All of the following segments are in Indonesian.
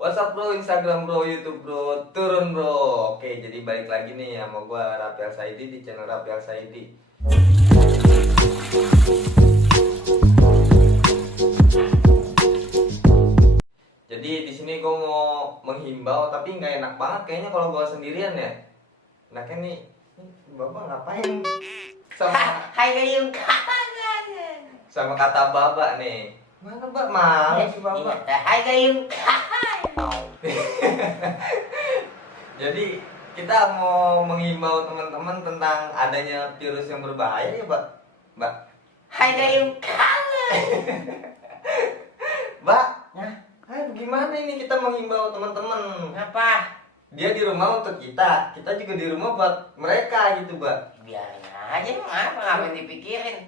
WhatsApp bro, Instagram bro, YouTube bro, turun bro. Oke, jadi balik lagi nih sama gua Rafael Saidi di channel Rafael Saidi. Jadi di sini gua mau menghimbau, tapi nggak enak banget kayaknya kalau gua sendirian ya. Enaknya nih, bapak ngapain Hai Gayung. sama kata babak nih? Mana mbak mau si bapak? Hai Gayung. Jadi kita mau menghimbau teman-teman tentang adanya virus yang berbahaya ya, Mbak. Mbak. Hai Gayung. Mbak. Nah, Gimana ini kita menghimbau teman-teman? apa? Dia di rumah untuk kita juga di rumah buat mereka gitu, Mbak. Biarin aja, emang apa ngapain dipikirin?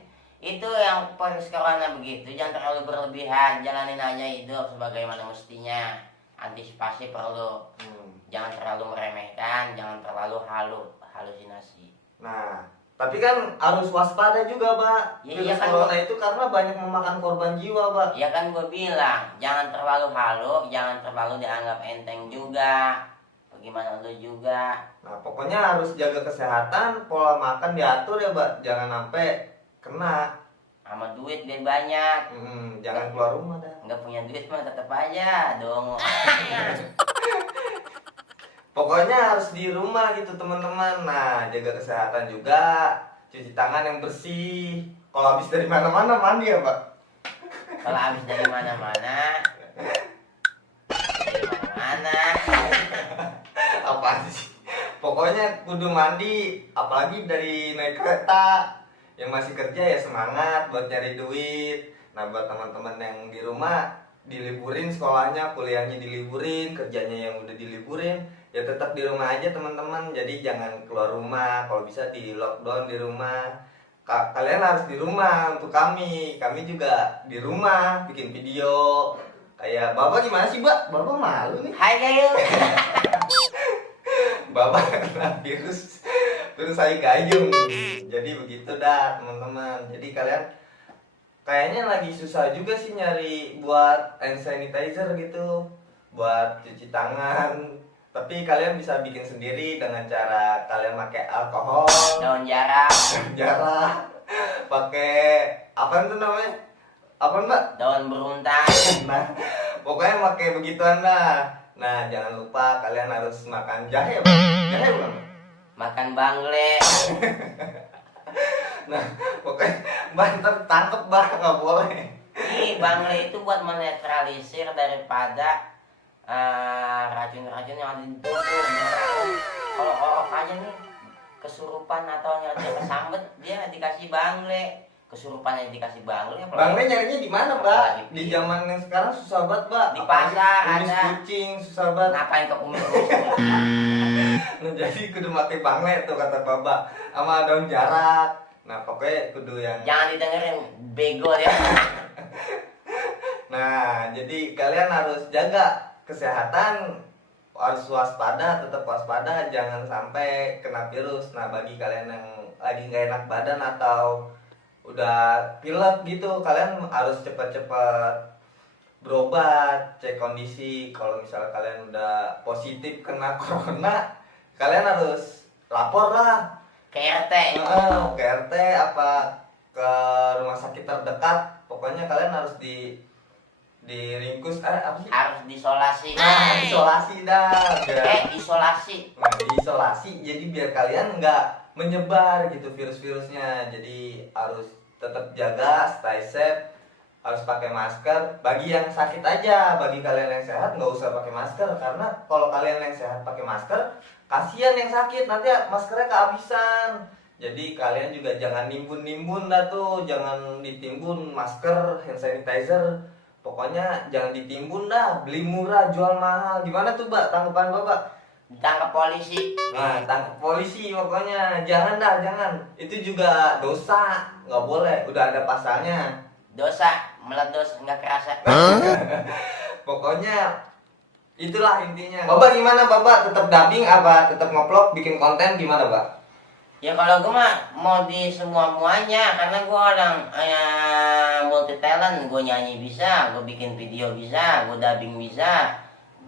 Itu yang virus corona begitu, jangan terlalu berlebihan, jalanin aja hidup sebagaimana mestinya. Antisipasi perlu, jangan terlalu meremehkan, jangan terlalu halusinasi. Nah, tapi kan harus waspada juga, Mbak. Iya, Virus iya kan, corona Mbak. itu karena banyak memakan korban jiwa, Mbak. Ya kan gue bilang, jangan terlalu jangan terlalu dianggap enteng juga. Bagaimana lu juga? Nah, pokoknya harus jaga kesehatan, pola makan diatur ya, Mbak. Jangan sampai kena. Sama duit biar banyak. Jangan keluar rumah dah. Nggak punya duit mah tetap aja dong. Pokoknya harus di rumah gitu, teman-teman. Nah, jaga kesehatan juga, cuci tangan yang bersih. Kalau habis dari mana-mana mandi ya, Pak. Kalau habis dari mana-mana, Apa sih? Pokoknya kudu mandi, apalagi dari naik kereta. Yang masih kerja ya semangat buat nyari duit. Nah, buat teman-teman yang di rumah diliburin sekolahnya, kuliahnya diliburin, kerjanya yang udah diliburin, ya tetap di rumah aja teman-teman. Jadi jangan keluar rumah, kalau bisa di lockdown di rumah. Kalian harus di rumah. Untuk kami juga di rumah bikin video. Kayak Bapak gimana sih, Mbak? Bapak malu nih. hai Gayung. Bapak kena virus saya gayung. Jadi begitu dah teman-teman. Jadi kalian kayaknya lagi susah juga sih nyari buat hand sanitizer gitu, buat cuci tangan. Tapi kalian bisa bikin sendiri dengan cara kalian pakai alkohol, Daun jarak, pakai apa itu namanya? Apa, Mbak? daun beruntang. Nah, pokoknya pakai begituan dah. Nah, jangan lupa kalian harus makan jahe, Pak. Jahe bukan? Makan bangle. Nah, pokoknya banter tangkep, Bah, nggak boleh. Ih, bangle itu buat menetralisir daripada racun-racun yang ada di tubuh. Kalau orok aja nih kesurupan atau nyari kesambet, dia dikasih bangle. Kesurupannya dikasih bangle. Bangle nyarinya di mana, Mbak? Di zaman yang sekarang susah banget, Mbak. Di pasar Kumis ada. kucing susah banget. Ngapain ke kumis? Nah, jadi kudu pakai bangle tuh kata Bapak, sama daun jarak. Nah, pokoknya kudu yang Jangan didengerin, bego ya. Nah, jadi kalian harus jaga kesehatan, harus waspada, tetap waspada, jangan sampai kena virus. Nah, bagi kalian yang lagi nggak enak badan atau udah pilek gitu, kalian harus cepat-cepat berobat, cek kondisi. Kalau misalnya kalian udah positif kena corona, kalian harus lapor lah Ke RT. ke RT apa ke rumah sakit terdekat. Pokoknya kalian harus diringkus apa sih? Harus diisolasi. Nah, isolasi dah. Isolasi. Nah, diisolasi jadi biar kalian nggak menyebar gitu virus-virusnya. Jadi harus tetap jaga, stay safe, harus pakai masker. Bagi yang sakit aja, bagi kalian yang sehat nggak usah pakai masker, karena kalau kalian yang sehat pakai masker, kasihan yang sakit nanti maskernya kehabisan. Jadi kalian juga jangan nimbun-nimbun dah tuh, jangan ditimbun masker, hand sanitizer. Pokoknya jangan ditimbun dah, beli murah, jual mahal. Gimana tuh, Mbak, tanggapan Bapak? Ditangkap polisi. Nah, tangkap polisi pokoknya. Jangan dah, jangan. Itu juga dosa, nggak boleh. Udah ada pasalnya. Dosa meledos nggak kerasa. Pokoknya itulah intinya. Bapak gimana, Bapak? Tetap dubbing apa tetap ngevlog, bikin konten gimana, Pak? Ya kalau gue mah mau di semua-muanya, karena gue orang multi talent. Gue nyanyi bisa, gue bikin video bisa, gue dubbing bisa,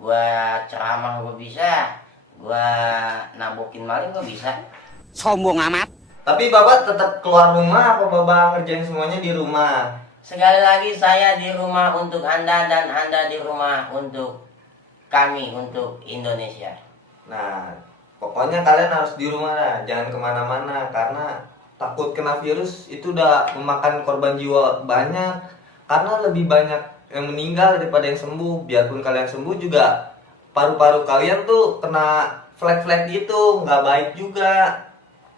gua ceramah gua bisa, gua nabokin maling gua bisa. Sombong amat. Tapi Bapak tetap keluar rumah apa Bapak ngerjain semuanya di rumah? Sekali lagi saya di rumah untuk Anda dan Anda di rumah untuk kami, untuk Indonesia. Nah, pokoknya kalian harus di rumah lah, jangan kemana-mana karena takut kena virus itu udah memakan korban jiwa banyak. Karena lebih banyak yang meninggal daripada yang sembuh. Biarpun kalian sembuh juga paru-paru kalian tuh kena flek-flek gitu, nggak baik juga.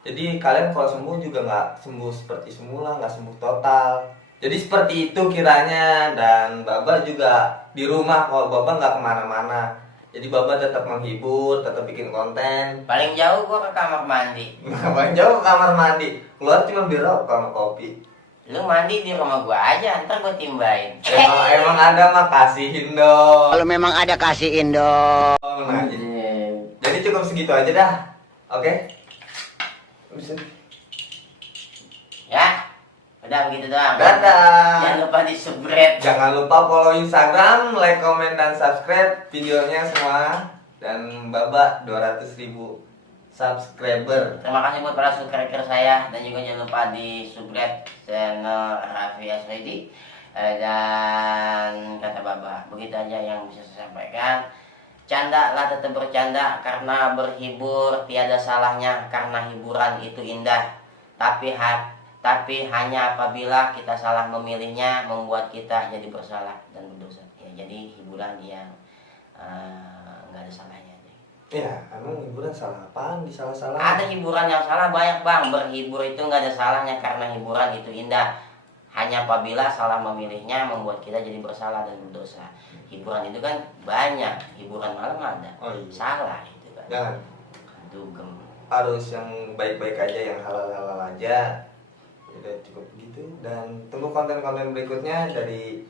Jadi kalian kalau sembuh juga nggak sembuh seperti semula, nggak sembuh total. Jadi seperti itu kiranya. Dan Baba juga di rumah, kalau Baba nggak kemana-mana. Jadi Baba tetap menghibur, tetap bikin konten. Paling jauh gua ke kamar mandi. Ngapain jauh ke kamar mandi, keluar cuma beli rokok sama kopi. Lu mandi di rumah gua aja, ntar gua timbain. Emang ada mah kasihin dong. Kalau memang ada kasihin dong. Nah, jadi cukup segitu aja dah. Oke. Ya, udah begitu doang. Dadah. Jangan lupa di subscribe. Jangan lupa follow Instagram, like, comment, dan subscribe videonya semua. Dan Baba 200.000 subscriber. Terima kasih buat para subscriber saya, dan juga jangan lupa di subscribe channel Raffi Asredi. Dan kata Baba, begitu aja yang bisa saya sampaikan. Canda lah, tetap bercanda karena berhibur tiada salahnya, karena hiburan itu indah. Tapi hanya apabila kita salah memilihnya membuat kita jadi bersalah dan berdosa. Ya, jadi hiburan yang nggak ada salahnya. Ya, emang hiburan salah apaan? Disalah-salah. Ada hiburan yang salah banyak bang. Berhibur itu nggak ada salahnya karena hiburan itu indah. Hanya apabila salah memilihnya membuat kita jadi bersalah dan berdosa. Hiburan itu kan banyak. Hiburan malam ada. Oh, iya. Salah itu kan. Jangan. Dugem. Harus yang baik-baik aja, yang halal-halal aja. Udah cukup gitu. Dan tunggu konten-konten berikutnya dari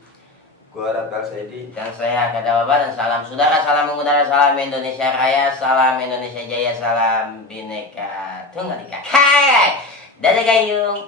gua Raffi Asredi. Dan saya Kata Baba, dan salam saudara, salam mengudara, salam Indonesia Raya, salam Indonesia Jaya, salam Bhinneka Tunggal Ika. Hai, dadah gayung.